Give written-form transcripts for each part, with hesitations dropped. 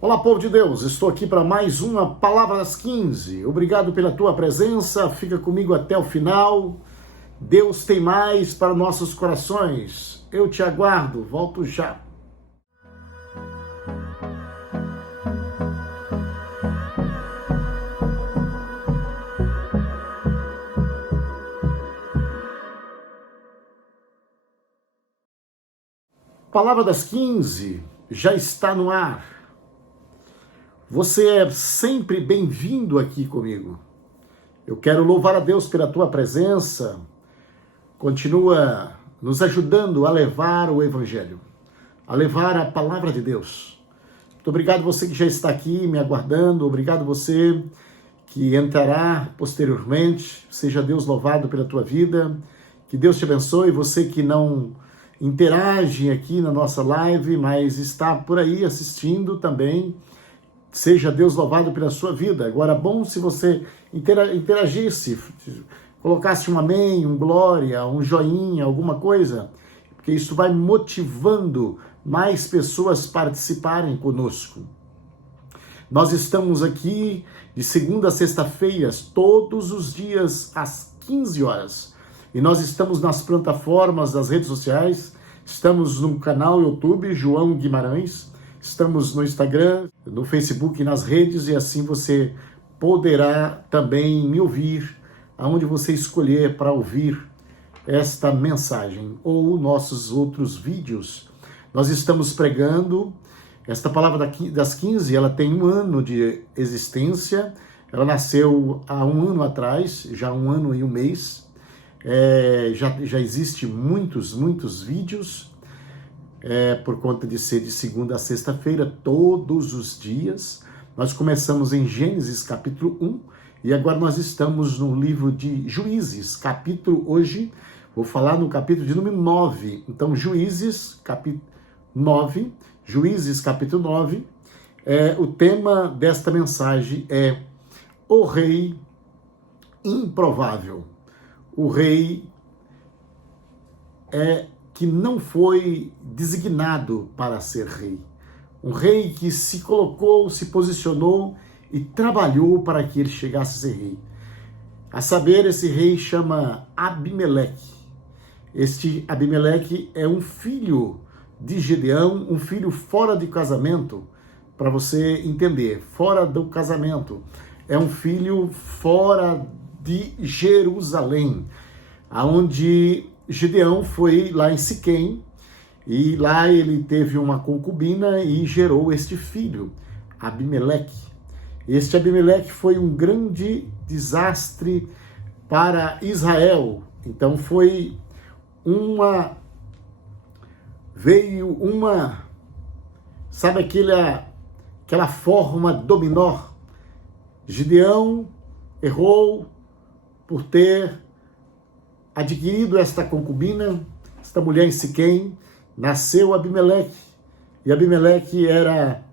Olá, povo de Deus, estou aqui para mais uma Palavra das 15. Obrigado pela tua presença, fica comigo até o final. Deus tem mais para nossos corações. Eu te aguardo, volto já. Palavra das 15 já está no ar. Você é sempre bem-vindo aqui comigo. Eu quero louvar a Deus pela tua presença. Continua nos ajudando a levar o Evangelho, a levar a palavra de Deus. Muito obrigado você que já está aqui me aguardando. Obrigado você que entrará posteriormente. Seja Deus louvado pela tua vida. Que Deus te abençoe. Você que não interage aqui na nossa live, mas está por aí assistindo também. Seja Deus louvado pela sua vida. Agora, bom se você interagisse, colocasse um amém, um glória, um joinha, alguma coisa, porque isso vai motivando mais pessoas participarem conosco. Nós estamos aqui de segunda a sexta-feira, todos os dias às 15 horas. E nós estamos nas plataformas das redes sociais, estamos no canal YouTube João Guimarães, estamos no Instagram, no Facebook e nas redes, e assim você poderá também me ouvir aonde você escolher para ouvir esta mensagem ou nossos outros vídeos. Nós estamos pregando esta palavra das 15, ela tem 1 ano de existência, ela nasceu há 1 ano atrás, já 1 ano e 1 mês, já existe muitos vídeos, por conta de ser de segunda a sexta-feira, todos os dias. Nós começamos em Gênesis capítulo 1 e agora nós estamos no livro de Juízes, hoje vou falar no capítulo de número 9. Então Juízes capítulo 9, o tema desta mensagem é o rei improvável. O rei que não foi designado para ser rei. Um rei que se colocou, se posicionou e trabalhou para que ele chegasse a ser rei. A saber, esse rei chama Abimeleque. Este Abimeleque é um filho de Gedeão, um filho fora de casamento, para você entender, fora do casamento. É um filho fora de Jerusalém, aonde Gedeão foi lá em Siquém, e lá ele teve uma concubina e gerou este filho, Abimeleque. Este Abimeleque foi um grande desastre para Israel. Então sabe aquela forma dominó? Gedeão errou por ter adquirido esta concubina, esta mulher em Siquém, nasceu Abimeleque. E Abimeleque era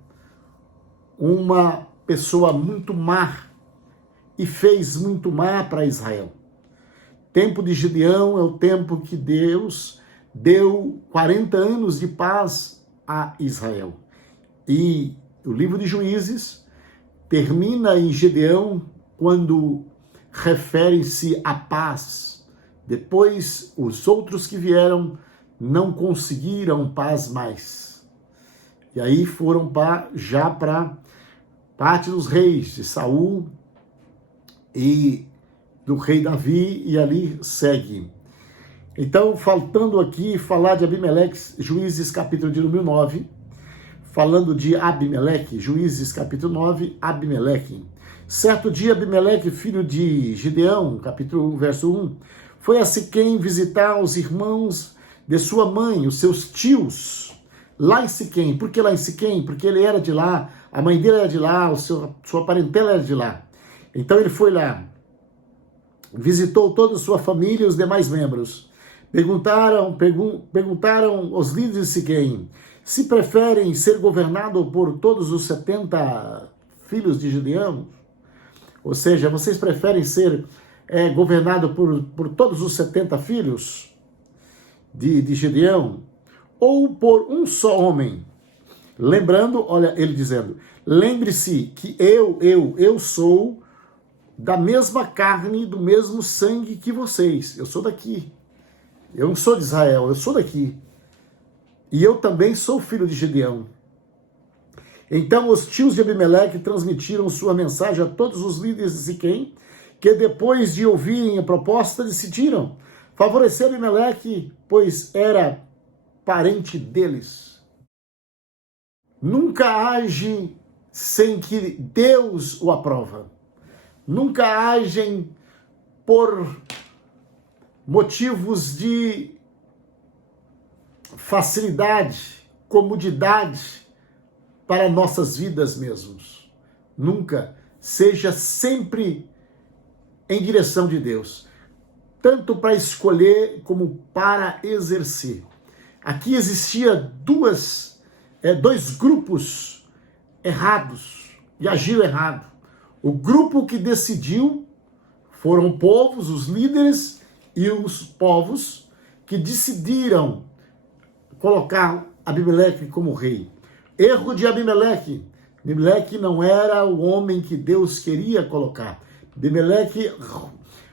uma pessoa muito má e fez muito má para Israel. Tempo de Gedeão é o tempo que Deus deu 40 anos de paz a Israel. E o livro de Juízes termina em Gedeão quando refere-se à paz. Depois, os outros que vieram não conseguiram paz mais. E aí foram já para parte dos reis, de Saul e do rei Davi, e ali segue. Então, faltando aqui falar de Abimeleque, Juízes capítulo de número 9, falando de Abimeleque, Juízes capítulo 9, Abimeleque. Certo dia, Abimeleque, filho de Gedeão, capítulo 1, verso 1, foi a Siquém visitar os irmãos de sua mãe, os seus tios, lá em Siquém. Por que lá em Siquém? Porque ele era de lá, a mãe dele era de lá, sua parentela era de lá. Então ele foi lá, visitou toda a sua família e os demais membros. Perguntaram aos líderes de Siquém se preferem ser governados por todos os 70 filhos de Gedeão. Ou seja, vocês preferem ser governado por todos os 70 filhos de Gedeão, ou por um só homem? Lembrando, olha ele dizendo, lembre-se que eu sou da mesma carne, do mesmo sangue que vocês. Eu sou daqui. Eu não sou de Israel, eu sou daqui. E eu também sou filho de Gideão. Então os tios de Abimeleque transmitiram sua mensagem a todos os líderes de Siquém, que depois de ouvirem a proposta decidiram favorecer Abimeleque, pois era parente deles. Nunca age sem que Deus o aprova. Nunca agem por motivos de facilidade, comodidade para nossas vidas mesmos. Nunca. Seja sempre em direção de Deus, tanto para escolher como para exercer. Aqui existia dois grupos errados e agiram errado. O grupo que decidiu foram povos, os líderes, e os povos que decidiram colocar Abimeleque como rei. Erro de Abimeleque. Abimeleque não era o homem que Deus queria colocar. Abimeleque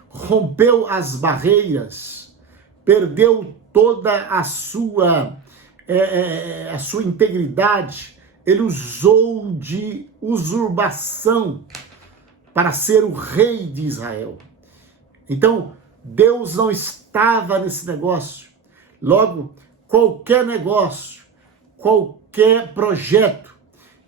rompeu as barreiras, perdeu toda a sua integridade. Ele usou de usurpação para ser o rei de Israel. Então, Deus não estava nesse negócio. Logo, qualquer negócio, qualquer projeto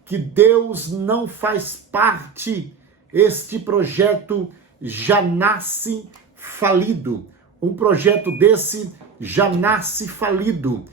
que Deus não faz parte, este projeto já nasce falido. Um projeto desse já nasce falido.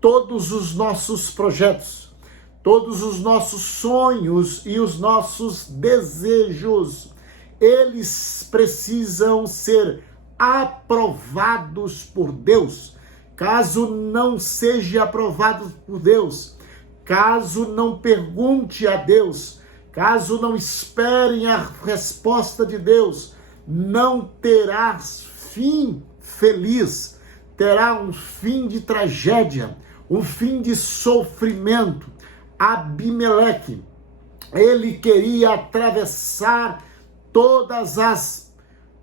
Todos os nossos projetos, todos os nossos sonhos e os nossos desejos, eles precisam ser aprovados por Deus. Caso não seja aprovado por Deus, caso não pergunte a Deus, caso não esperem a resposta de Deus, não terá fim feliz, terá um fim de tragédia, um fim de sofrimento. Abimeleque, ele queria atravessar todas as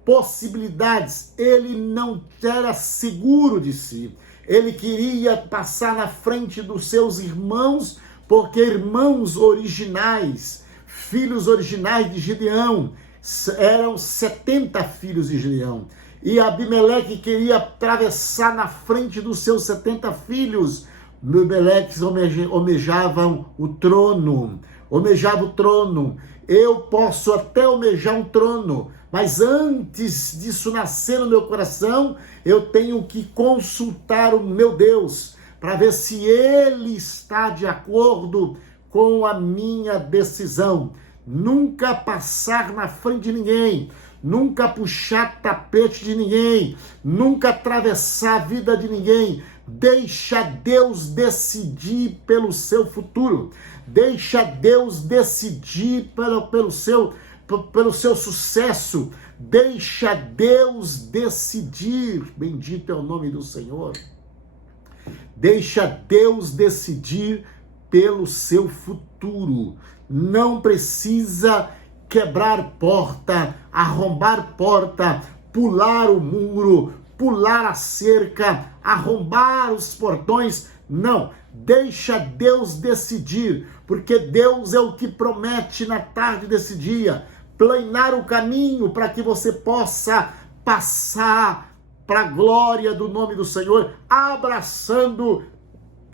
possibilidades, ele não era seguro de si, ele queria passar na frente dos seus irmãos, porque irmãos originais, filhos originais de Gideão, eram 70 filhos de Gideão, e Abimeleque queria atravessar na frente dos seus 70 filhos. Abimeleque almejavam o trono, eu posso até almejar um trono, mas antes disso nascer no meu coração, eu tenho que consultar o meu Deus, para ver se Ele está de acordo com a minha decisão. Nunca passar na frente de ninguém, nunca puxar tapete de ninguém, nunca atravessar a vida de ninguém. Deixa Deus decidir pelo seu futuro. Deixa Deus decidir pelo seu sucesso. Deixa Deus decidir. Bendito é o nome do Senhor. Deixa Deus decidir pelo seu futuro. Não precisa quebrar porta, arrombar porta, pular o muro, pular a cerca, arrombar os portões. Não, deixa Deus decidir, porque Deus é o que promete na tarde desse dia, planear o caminho para que você possa passar para a glória do nome do Senhor, abraçando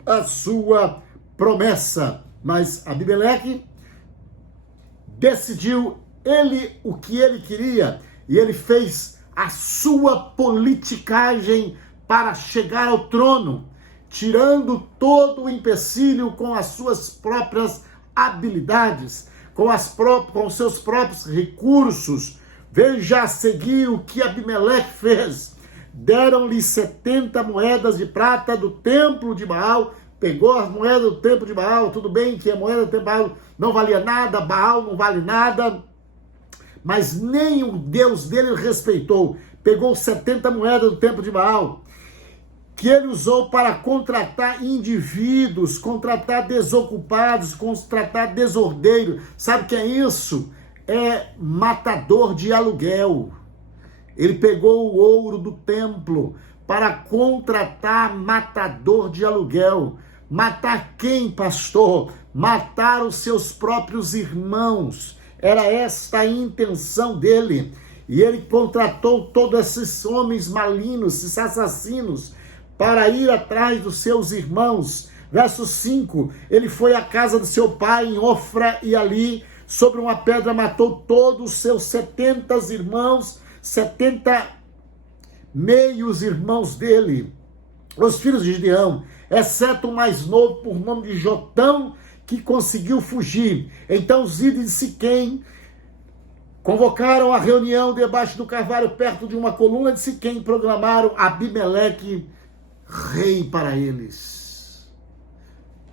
a sua promessa. Mas Abimeleque decidiu o que ele queria, e ele fez a sua politicagem para chegar ao trono, tirando todo o empecilho com as suas próprias habilidades, com os seus próprios recursos. Veja a seguir o que Abimeleque fez. Deram-lhe 70 moedas de prata do templo de Baal. Pegou as moedas do templo de Baal. Tudo bem que a moeda do templo de Baal não valia nada, Baal não vale nada, mas nem o Deus dele respeitou. Pegou 70 moedas do templo de Baal, que ele usou para contratar indivíduos, contratar desocupados, contratar desordeiros. Sabe o que é isso? É matador de aluguel. Ele pegou o ouro do templo para contratar matador de aluguel. Matar quem, pastor? Matar os seus próprios irmãos. Era esta a intenção dele. E ele contratou todos esses homens malignos, esses assassinos, para ir atrás dos seus irmãos. Verso 5, ele foi à casa do seu pai em Ofra e ali, sobre uma pedra, matou todos os seus 70 irmãos, 70 meios irmãos dele, os filhos de Gideão, exceto o mais novo, por nome de Jotão, que conseguiu fugir. Então os líderes de Siquém convocaram a reunião debaixo do carvalho, perto de uma coluna de Siquém, e proclamaram Abimeleque rei para eles.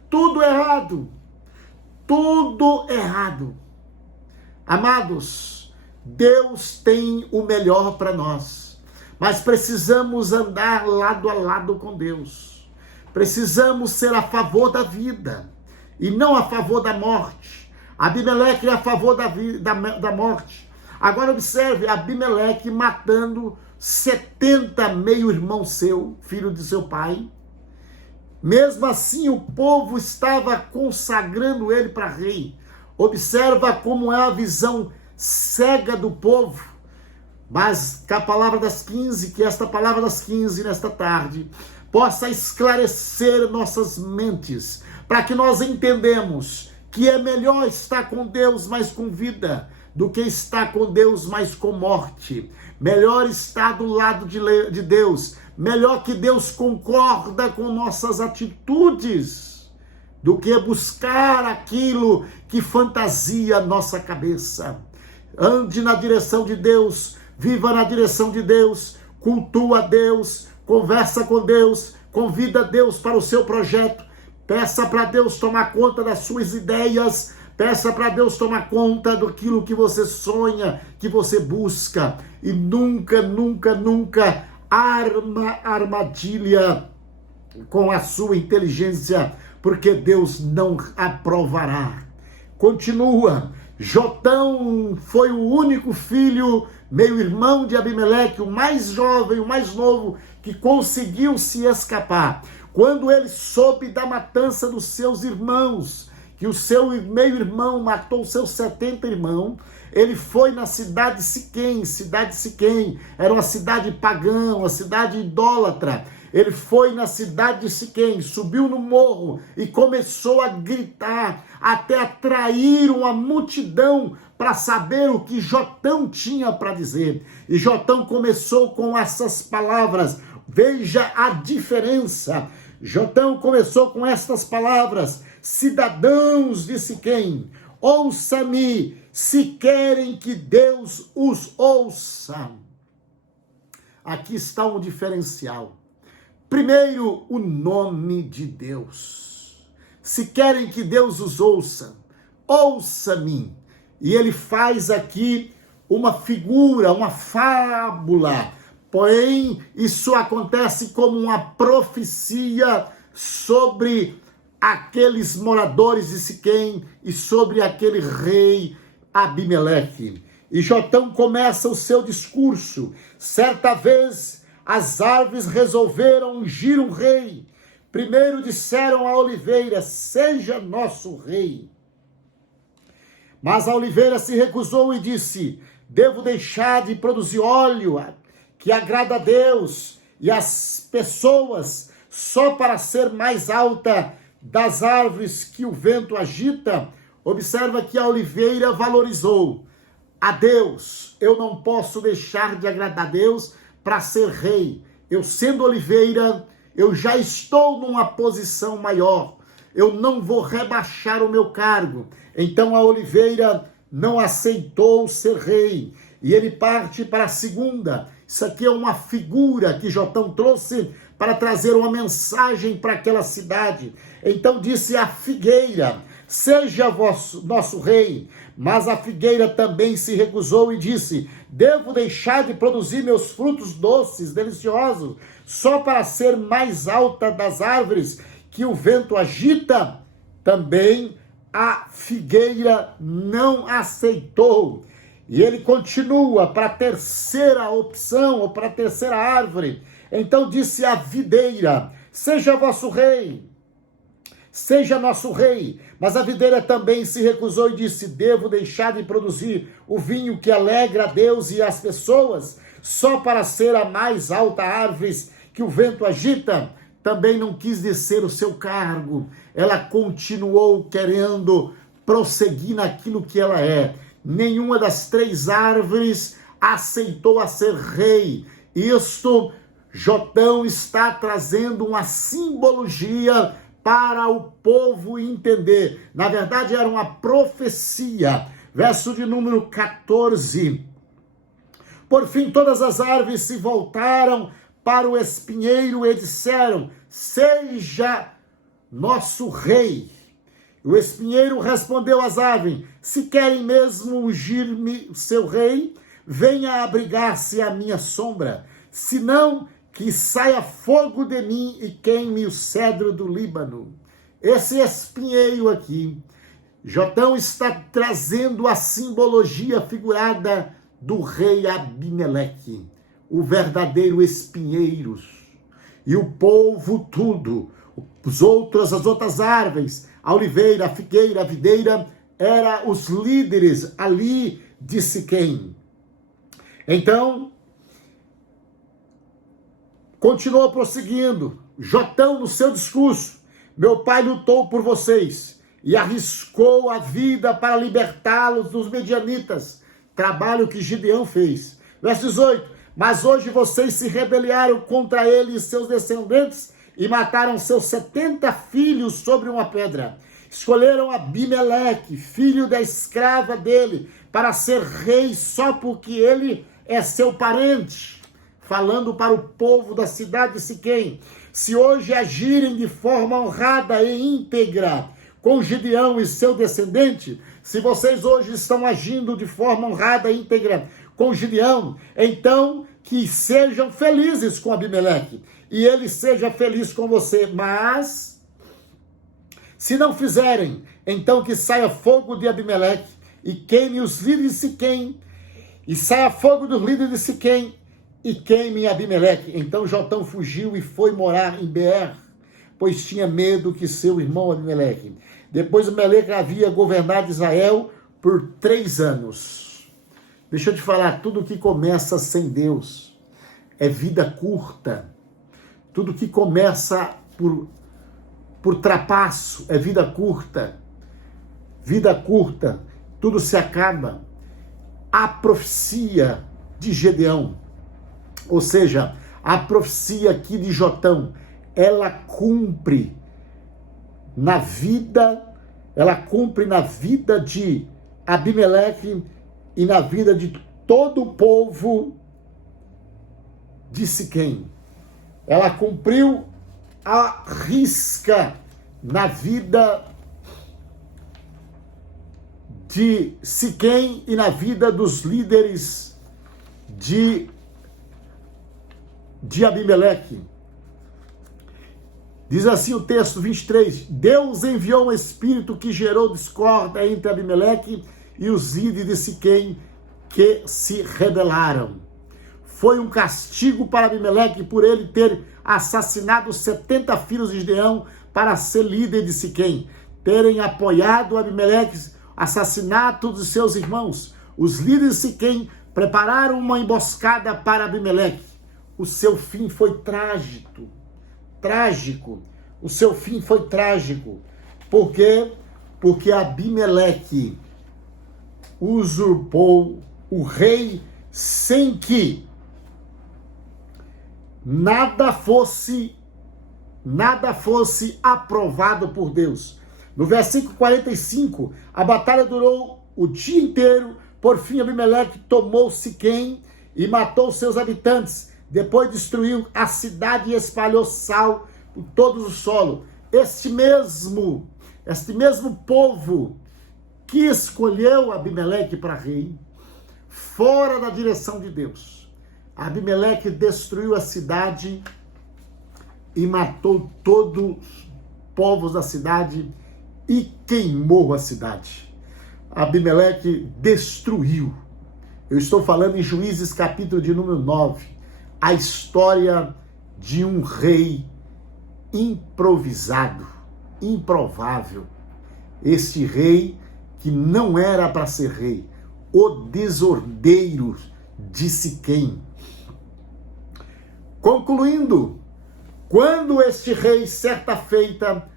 Tudo errado. Tudo errado. Amados, Deus tem o melhor para nós, mas precisamos andar lado a lado com Deus. Precisamos ser a favor da vida e não a favor da morte. Abimeleque é a favor da morte. Agora observe, Abimeleque matando 70 meio-irmão seu, filho de seu pai. Mesmo assim, o povo estava consagrando ele para rei. Observa como é a visão cega do povo. Mas que a palavra das 15, que esta palavra das 15 nesta tarde, possa esclarecer nossas mentes, para que nós entendamos que é melhor estar com Deus, mas com vida, do que estar com Deus, mas com morte. Melhor estar do lado de Deus, melhor que Deus concorda com nossas atitudes, do que buscar aquilo que fantasia nossa cabeça. Ande na direção de Deus, viva na direção de Deus, cultua Deus, conversa com Deus, convida Deus para o seu projeto, peça para Deus tomar conta das suas ideias, peça para Deus tomar conta daquilo que você sonha, que você busca, e nunca, nunca, nunca armadilha com a sua inteligência, porque Deus não aprovará. Continua, Jotão foi o único filho, meio-irmão de Abimeleque, o mais jovem, o mais novo, que conseguiu se escapar. Quando ele soube da matança dos seus irmãos, que o seu meio-irmão matou seus 70 irmãos, ele foi na cidade de Siquém. Cidade de Siquém era uma cidade pagã, uma cidade idólatra. Ele foi na cidade de Siquém, subiu no morro e começou a gritar, até atrair uma multidão para saber o que Jotão tinha para dizer. E Jotão começou com essas palavras. Veja a diferença. Jotão começou com estas palavras: cidadãos de Siquém, ouça-me, se querem que Deus os ouça. Aqui está um diferencial. Primeiro, o nome de Deus. Se querem que Deus os ouça, ouça-me. E ele faz aqui uma figura, uma fábula. Porém, isso acontece como uma profecia sobre aqueles moradores de Siquém e sobre aquele rei Abimeleque. E Jotão começa o seu discurso. Certa vez, as árvores resolveram ungir um rei. Primeiro disseram à oliveira: seja nosso rei. Mas a oliveira se recusou e disse: devo deixar de produzir óleo que agrada a Deus e as pessoas só para ser mais alta das árvores que o vento agita? Observa que a oliveira valorizou a Deus. Eu não posso deixar de agradar a Deus para ser rei. Eu, sendo oliveira, eu já estou numa posição maior. Eu não vou rebaixar o meu cargo. Então a oliveira não aceitou ser rei. E ele parte para a segunda. Isso aqui é uma figura que Jotão trouxe para trazer uma mensagem para aquela cidade. Então disse a figueira: seja nosso rei. Mas a figueira também se recusou e disse: devo deixar de produzir meus frutos doces, deliciosos, só para ser mais alta das árvores que o vento agita? Também a figueira não aceitou. E ele continua para a terceira opção, ou para a terceira árvore. Então disse a videira: seja vosso rei, seja nosso rei. Mas a videira também se recusou e disse: devo deixar de produzir o vinho que alegra a Deus e as pessoas, só para ser a mais alta árvore que o vento agita? Também não quis descer o seu cargo. Ela continuou querendo prosseguir naquilo que ela é. Nenhuma das três árvores aceitou a ser rei. Isto, Jotão está trazendo uma simbologia para o povo entender. Na verdade, era uma profecia. Verso de número 14. Por fim, todas as árvores se voltaram para o espinheiro e disseram: seja nosso rei. O espinheiro respondeu às árvores: se querem mesmo ungir-me o seu rei, venha abrigar-se à minha sombra. Se não, que saia fogo de mim e queime o cedro do Líbano. Esse espinheiro aqui, Jotão está trazendo a simbologia figurada do rei Abimeleque, o verdadeiro espinheiro. E o povo tudo, as outras árvores, a oliveira, a figueira, a videira, eram os líderes ali de Siquém. Então, continuou prosseguindo, Jotão no seu discurso: meu pai lutou por vocês e arriscou a vida para libertá-los dos medianitas, trabalho que Gideão fez. Verso 18, mas hoje vocês se rebelaram contra ele e seus descendentes e mataram seus 70 filhos sobre uma pedra. Escolheram Abimeleque, filho da escrava dele, para ser rei só porque ele é seu parente. Falando para o povo da cidade de Siquém: se hoje agirem de forma honrada e íntegra com Gideão e seu descendente, se vocês hoje estão agindo de forma honrada e íntegra com Gideão, então que sejam felizes com Abimeleque e ele seja feliz com você. Mas se não fizerem, então que saia fogo de Abimeleque e queime os líderes de Siquém, e saia fogo dos líderes de Siquém e queime Abimeleque. Então Jotão fugiu e foi morar em Beer, pois tinha medo que seu irmão Abimeleque. Depois Abimeleque havia governado Israel por 3 anos. Deixa eu te falar, tudo que começa sem Deus é vida curta. Tudo que começa por trapaço é vida curta. Vida curta, tudo se acaba. A profecia de Gedeão, ou seja, a profecia aqui de Jotão, ela cumpre na vida de Abimeleque e na vida de todo o povo de Siquém. Ela cumpriu a risca na vida de Siquém e na vida dos líderes de Abimeleque. Diz assim o texto 23, Deus enviou um espírito que gerou discórdia entre Abimeleque e os líderes de Siquém que se rebelaram. Foi um castigo para Abimeleque por ele ter assassinado 70 filhos de Gideão para ser líder de Siquém, terem apoiado Abimeleque, assassinato de seus irmãos. Os líderes de Siquém prepararam uma emboscada para Abimeleque. O seu fim foi trágico. O seu fim foi trágico. Por quê? Porque Abimeleque usurpou o rei sem que nada fosse aprovado por Deus. No versículo 45, a batalha durou o dia inteiro. Por fim, Abimeleque tomou Siquém e matou seus habitantes. Depois destruiu a cidade e espalhou sal por todo o solo. Este mesmo este mesmo povo que escolheu Abimeleque para rei, fora da direção de Deus. Abimeleque destruiu a cidade e matou todos os povos da cidade e queimou a cidade. Abimeleque destruiu. Eu estou falando em Juízes capítulo de número 9, a história de um rei improvisado, improvável. Este rei que não era para ser rei, o desordeiro de Siquém. Concluindo, quando este rei, certa feita,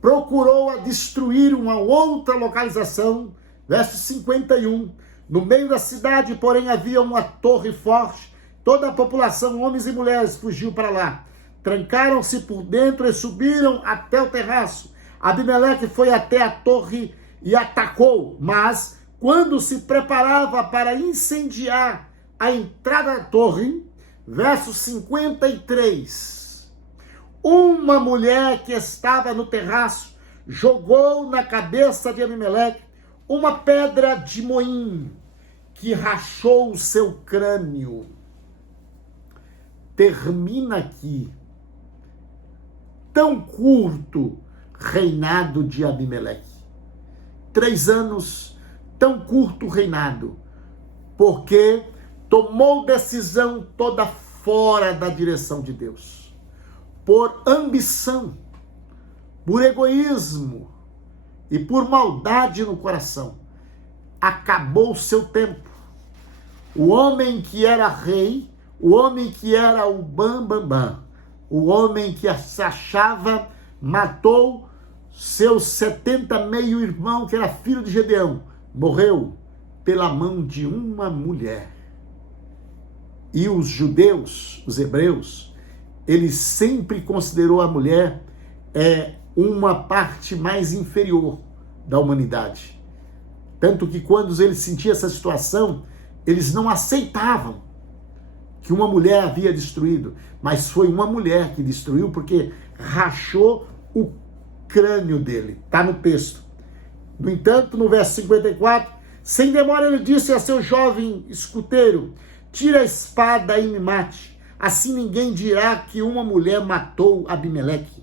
procurou a destruir uma outra localização, verso 51, no meio da cidade, porém, havia uma torre forte, toda a população, homens e mulheres, fugiu para lá. Trancaram-se por dentro e subiram até o terraço. Abimeleque foi até a torre e atacou, mas quando se preparava para incendiar a entrada da torre, verso 53, uma mulher que estava no terraço jogou na cabeça de Abimeleque uma pedra de moinho que rachou o seu crânio. Termina aqui tão curto reinado de Abimeleque. 3 anos, tão curto reinado, porque tomou decisão toda fora da direção de Deus, por ambição, por egoísmo e por maldade no coração. Acabou o seu tempo. O homem que era rei, o homem que era o bambambam, o homem que se achava, matou seus 70 meio-irmão, que era filho de Gedeão, morreu pela mão de uma mulher. E os judeus, os hebreus, eles sempre considerou a mulher uma parte mais inferior da humanidade. Tanto que quando eles sentiam essa situação, eles não aceitavam que uma mulher havia destruído, mas foi uma mulher que destruiu, porque rachou o crânio dele. Está no texto. No entanto, no verso 54, sem demora ele disse a seu jovem escuteiro: tira a espada e me mate, assim ninguém dirá que uma mulher matou Abimeleque.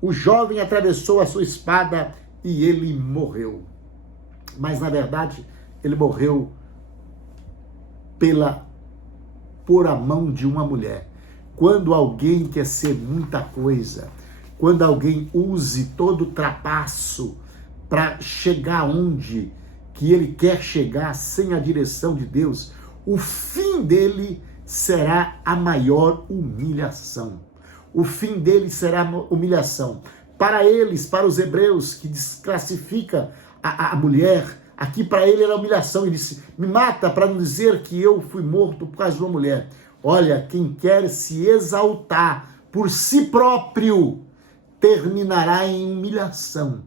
O jovem atravessou a sua espada e ele morreu. Mas na verdade, ele morreu por a mão de uma mulher. Quando alguém quer ser muita coisa, quando alguém use todo o trapaço para chegar onde que ele quer chegar sem a direção de Deus, o fim dele será a maior humilhação. O fim dele será humilhação. Para eles, para os hebreus, que desclassifica a mulher, aqui para ele era humilhação. Ele disse: me mata para não dizer que eu fui morto por causa de uma mulher. Olha, quem quer se exaltar por si próprio, terminará em humilhação.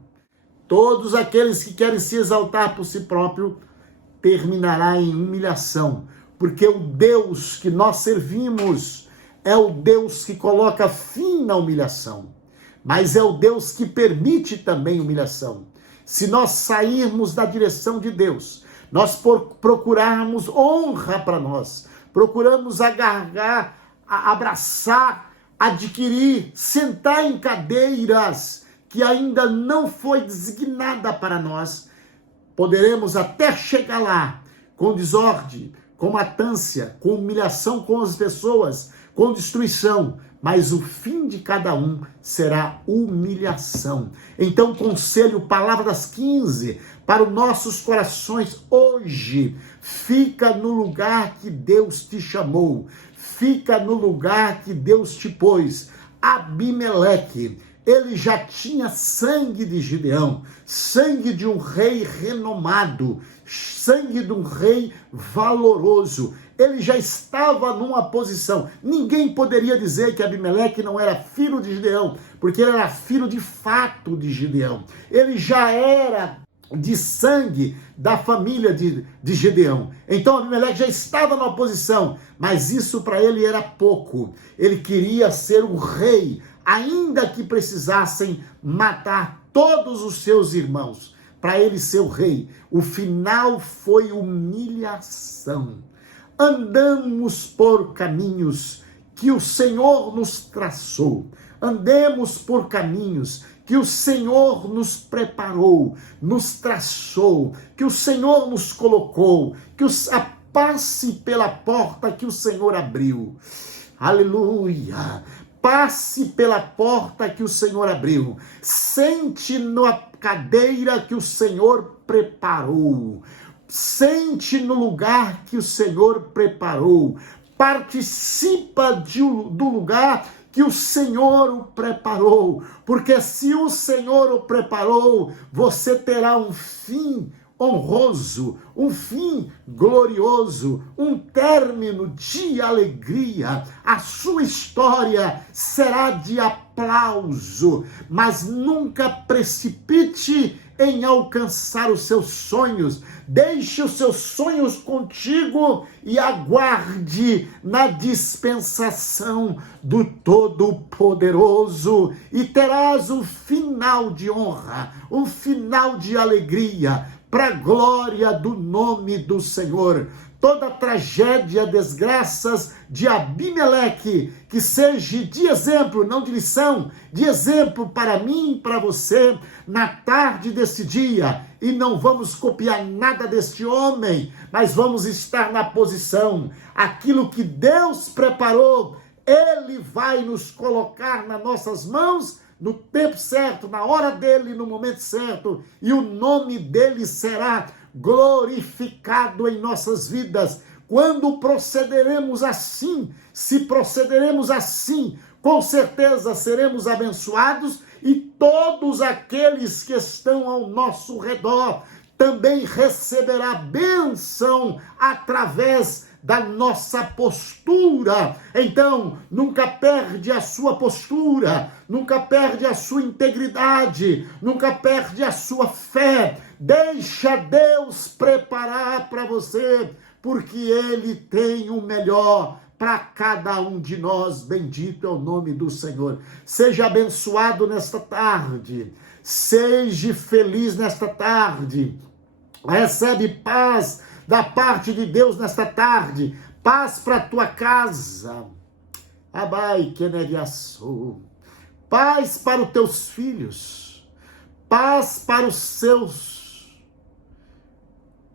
Todos aqueles que querem se exaltar por si próprio, terminará em humilhação. Porque o Deus que nós servimos é o Deus que coloca fim na humilhação. Mas é o Deus que permite também humilhação. Se nós sairmos da direção de Deus, nós procurarmos honra para nós, procuramos agarrar, abraçar, adquirir, sentar em cadeiras que ainda não foi designada para nós, poderemos até chegar lá com desordem, com matança, com humilhação com as pessoas, com destruição, mas o fim de cada um será humilhação. Então, conselho, palavra das 15, para os nossos corações hoje: fica no lugar que Deus te chamou, fica no lugar que Deus te pôs. Abimeleque, ele já tinha sangue de Gideão, sangue de um rei renomado, sangue de um rei valoroso. Ele já estava numa posição. Ninguém poderia dizer que Abimeleque não era filho de Gideão, porque ele era filho de fato de Gideão. Ele já era de sangue da família de Gideão. Então Abimeleque já estava numa posição, mas isso para ele era pouco. Ele queria ser o rei, ainda que precisassem matar todos os seus irmãos, para ele ser o rei. O final foi humilhação. Andamos por caminhos que o Senhor nos traçou. Andemos por caminhos que o Senhor nos preparou, nos traçou, que o Senhor nos colocou, que passe pela porta que o Senhor abriu. Aleluia! Passe pela porta que o Senhor abriu. Sente na cadeira que o Senhor preparou. Sente no lugar que o Senhor preparou. Participa do lugar que o Senhor o preparou. Porque se o Senhor o preparou, você terá um fim honroso, um fim glorioso, um término de alegria. A sua história será de aplauso, mas nunca precipite em alcançar os seus sonhos. Deixe os seus sonhos contigo e aguarde na dispensação do Todo-Poderoso e terás um final de honra, um final de alegria, para a glória do nome do Senhor. Toda tragédia, desgraças de Abimeleque, que seja de exemplo, não de lição, de exemplo para mim e para você, na tarde desse dia. E não vamos copiar nada deste homem, mas vamos estar na posição. Aquilo que Deus preparou, Ele vai nos colocar nas nossas mãos, no tempo certo, na hora dele, no momento certo, e o nome dele será glorificado em nossas vidas. Quando procederemos assim, se procederemos assim, com certeza seremos abençoados e todos aqueles que estão ao nosso redor também receberá bênção através da nossa postura. Então, nunca perde a sua postura, nunca perde a sua integridade, nunca perde a sua fé. Deixa Deus preparar para você, porque Ele tem o melhor para cada um de nós. Bendito é o nome do Senhor. Seja abençoado nesta tarde, seja feliz nesta tarde. Recebe paz da parte de Deus nesta tarde, paz para a tua casa, abai que neriaçou, paz para os teus filhos, paz para os seus,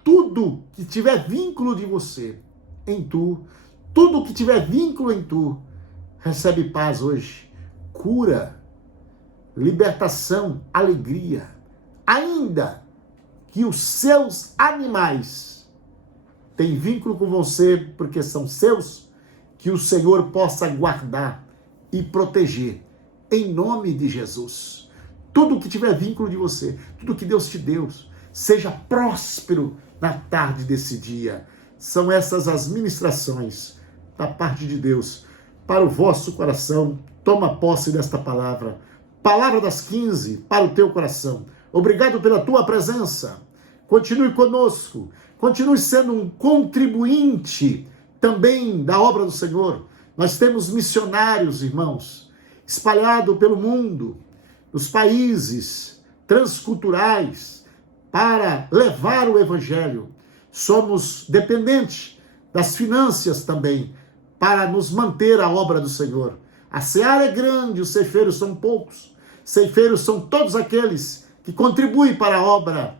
tudo que tiver vínculo de você, em tu, tudo que tiver vínculo em tu, recebe paz hoje, cura, libertação, alegria, ainda que os seus animais tem vínculo com você, porque são seus, que o Senhor possa guardar e proteger, em nome de Jesus. Tudo que tiver vínculo de você, tudo que Deus te deu, seja próspero na tarde desse dia. São essas as ministrações da parte de Deus para o vosso coração. Toma posse desta palavra. Palavra das 15 para o teu coração. Obrigado pela tua presença. Continue conosco. Continue sendo um contribuinte também da obra do Senhor. Nós temos missionários, irmãos, espalhados pelo mundo, nos países transculturais, para levar o Evangelho. Somos dependentes das finanças também, para nos manter a obra do Senhor. A seara é grande, os ceifeiros são poucos. Ceifeiros são todos aqueles que contribuem para a obra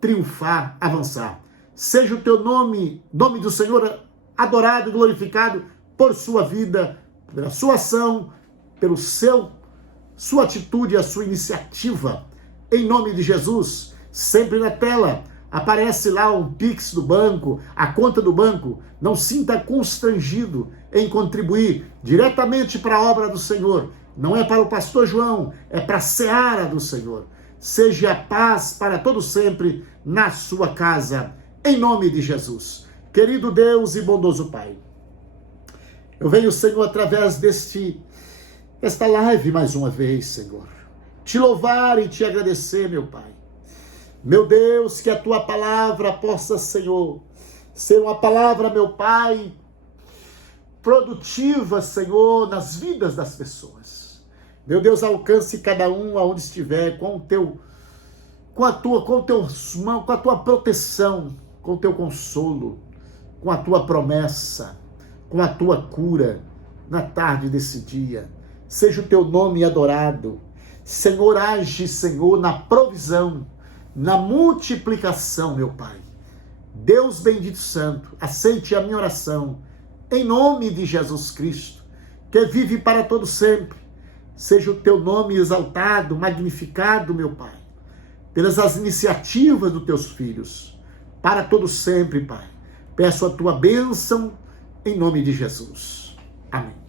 triunfar, avançar. Seja o teu nome do Senhor adorado e glorificado por sua vida, pela sua ação, pelo sua atitude, a sua iniciativa. Em nome de Jesus, sempre na tela aparece lá um Pix do banco, a conta do banco. Não sinta constrangido em contribuir diretamente para a obra do Senhor. Não é para o pastor João, é para a seara do Senhor. Seja paz para todo sempre na sua casa, em nome de Jesus. Querido Deus e bondoso Pai, eu venho, Senhor, através desta live mais uma vez, Senhor, te louvar e te agradecer, meu Pai. Meu Deus, que a tua palavra possa, Senhor, ser uma palavra, meu Pai, produtiva, Senhor, nas vidas das pessoas. Meu Deus, alcance cada um aonde estiver com a tua proteção, com o teu consolo, com a tua promessa, com a tua cura na tarde desse dia. Seja o teu nome adorado. Senhor, age, Senhor, na provisão, na multiplicação, meu Pai. Deus bendito santo, aceite a minha oração, em nome de Jesus Cristo, que vive para todo sempre. Seja o teu nome exaltado, magnificado, meu Pai, pelas iniciativas dos teus filhos, para todo sempre, Pai. Peço a tua bênção, em nome de Jesus. Amém.